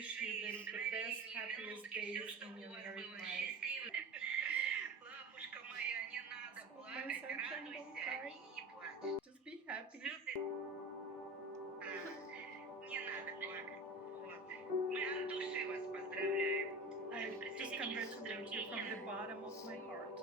wish you the best, happiest days in your married life. So, my sunshine, don't cry. Just be happy. I just congratulate you from the bottom of my heart.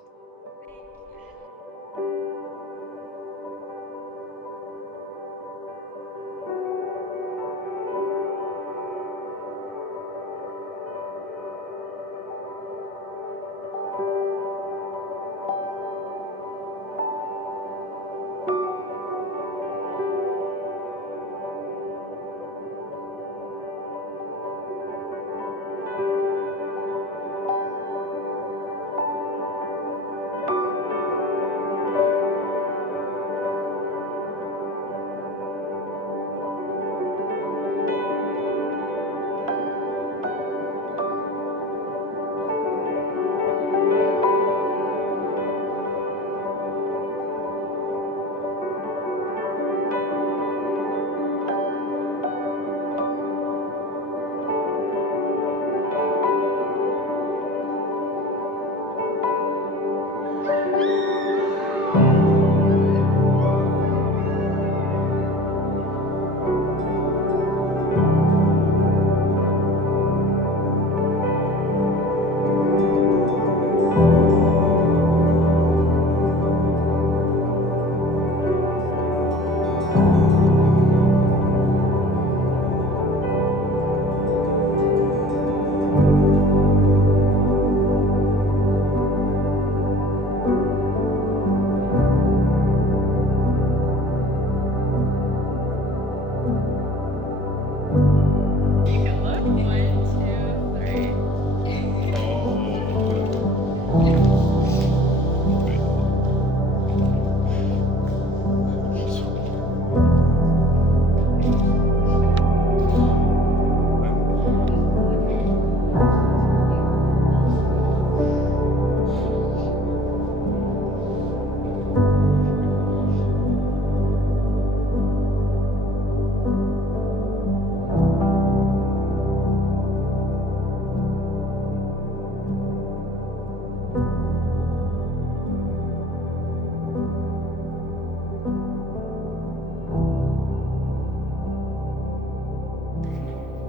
You can look. 1, 2, 3.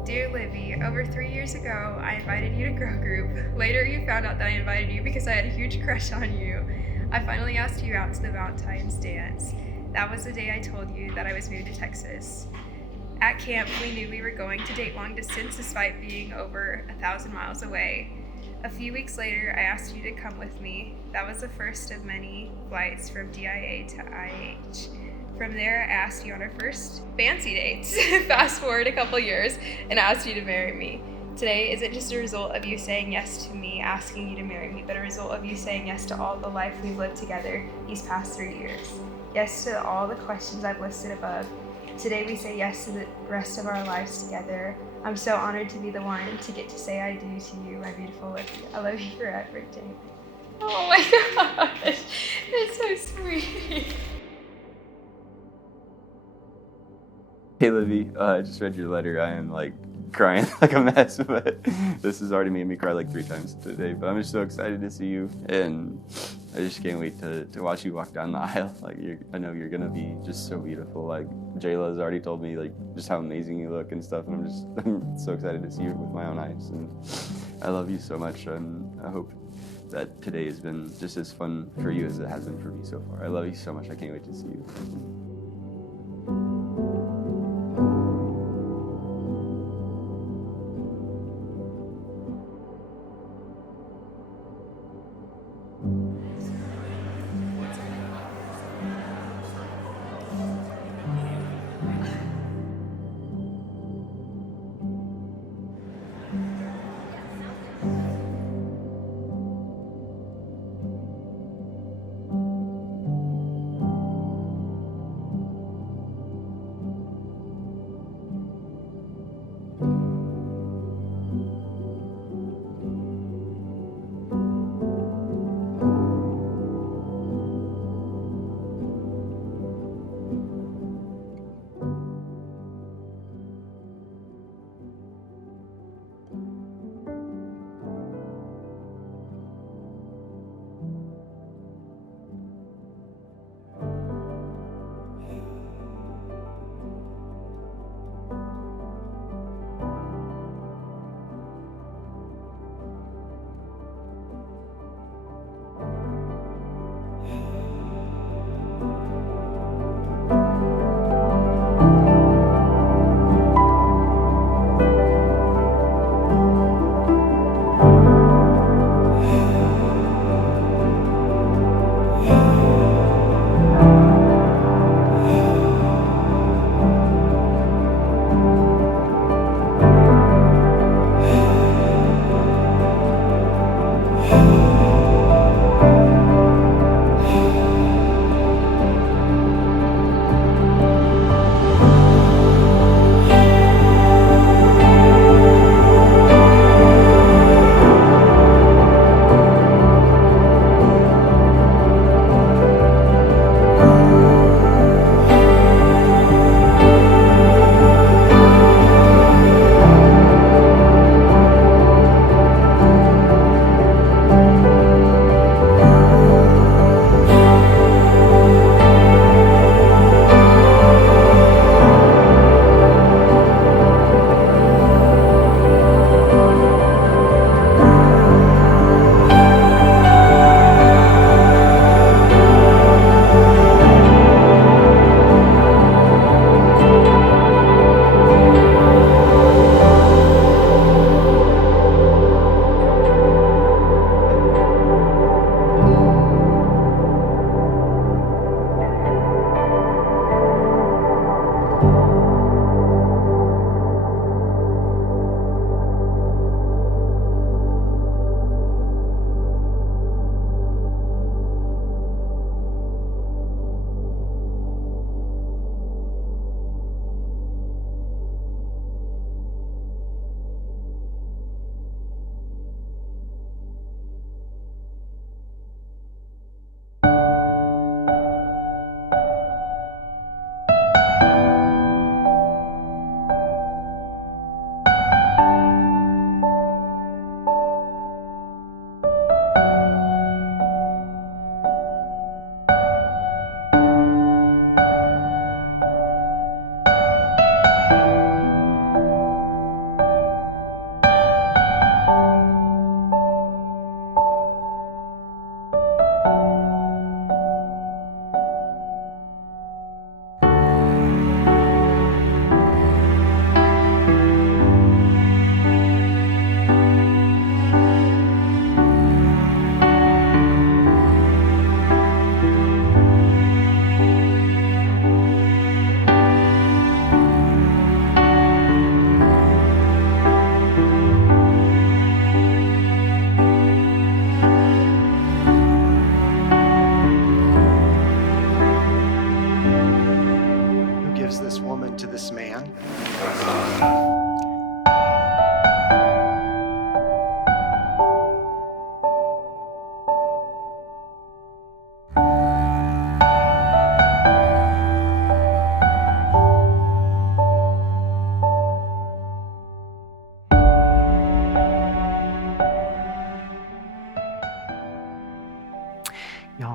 Dear Libby, over 3 years ago, I invited you to girl group. Later, you found out that I invited you because I had a huge crush on you. I finally asked you out to the Valentine's dance. That was the day I told you that I was moving to Texas. At camp, we knew we were going to date long distance despite being over 1,000 miles away. A few weeks later, I asked you to come with me. That was the first of many flights from DIA to IH. From there, I asked you on our first fancy dates. Fast forward a couple years, and asked you to marry me. Today isn't just a result of you saying yes to me asking you to marry me, but a result of you saying yes to all the life we've lived together these past 3 years. Yes to all the questions I've listed above. Today we say yes to the rest of our lives together. I'm so honored to be the one to get to say I do to you, my beautiful Libby. I love you forever, Jamon. Oh my gosh, that's so sweet. Hey Libby, I just read your letter. I am like crying like a mess, but this has already made me cry like 3 times today. But I'm just so excited to see you, and I just can't wait to watch you walk down the aisle. Like I know you're gonna be just so beautiful. Like Jayla's already told me like just how amazing you look and stuff, and I'm so excited to see you with my own eyes. And I love you so much, and I hope that today has been just as fun for you as it has been for me so far. I love you so much. I can't wait to see you.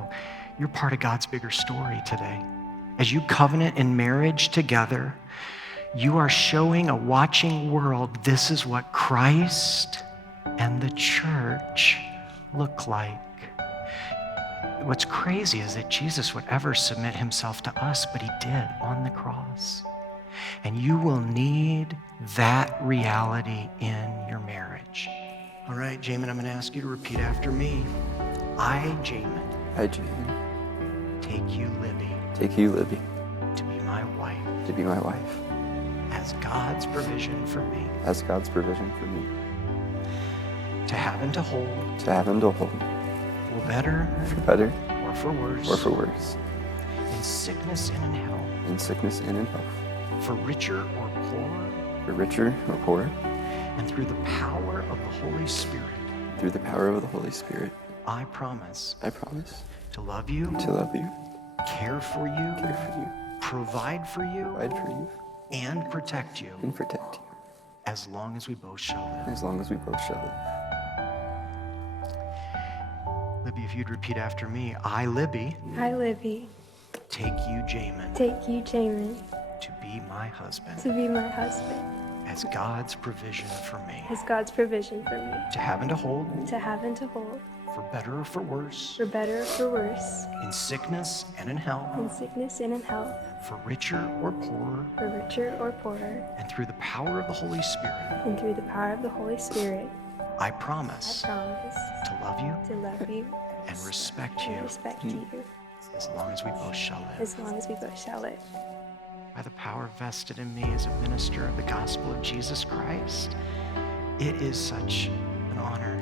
know you're part of God's bigger story today. As you covenant in marriage together, you are showing a watching world this is what Christ and the church look like. What's crazy is that Jesus would ever submit himself to us, but he did on the cross. And you will need that reality in your marriage. All right, Jamon, I'm going to ask you to repeat after me. I, Jamon, take you, Libby, to be my wife, as God's provision for me, to have and to hold, for better, or for worse, in sickness and in health, for richer or poor, and through the power of the Holy Spirit, I promise to love you, care for you, provide for you, and protect you, as long as we both shall live. Libby, if you'd repeat after me. I, Libby, take you, Jamon, to be my husband, as God's provision for me, to have and to hold, for better or for worse, in sickness and in health, for richer or poorer, and through the power of the Holy Spirit, I promise to love you and respect you as long as we both shall live. By the power vested in me as a minister of the gospel of Jesus Christ, it is such an honor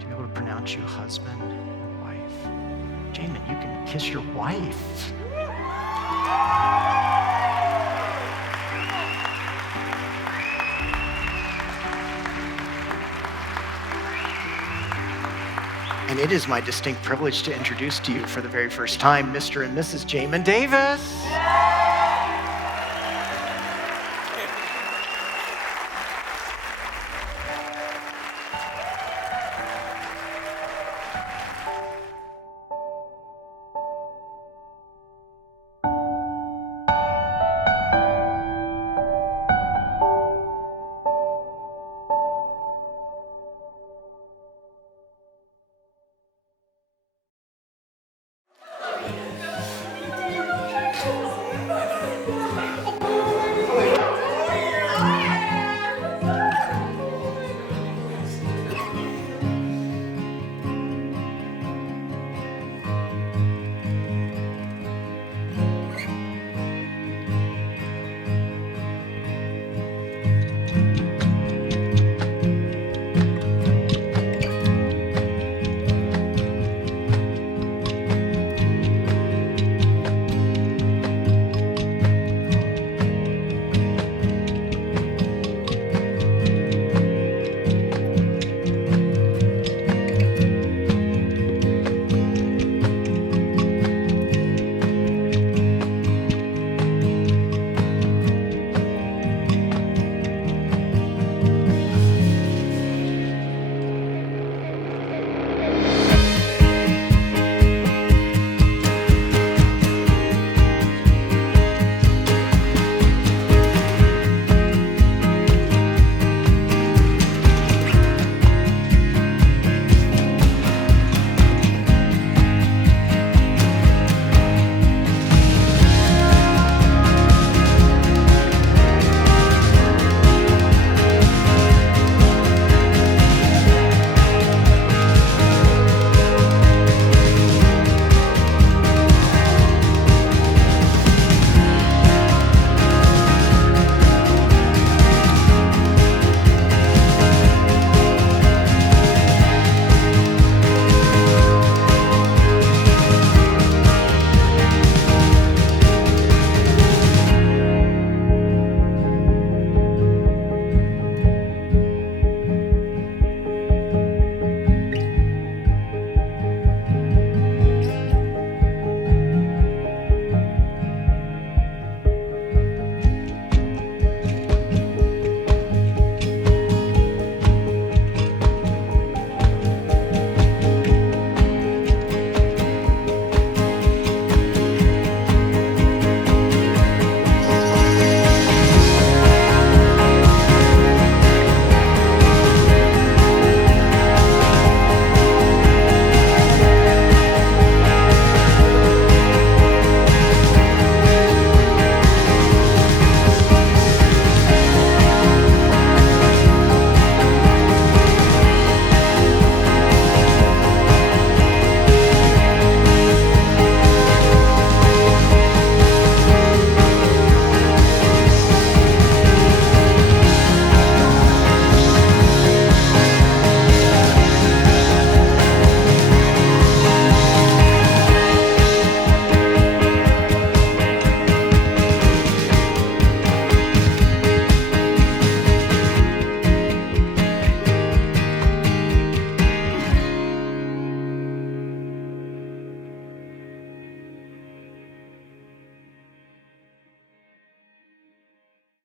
to be able to pronounce you husband and wife. Jamon, you can kiss your wife. And it is my distinct privilege to introduce to you for the very first time, Mr. and Mrs. Jamon Davis.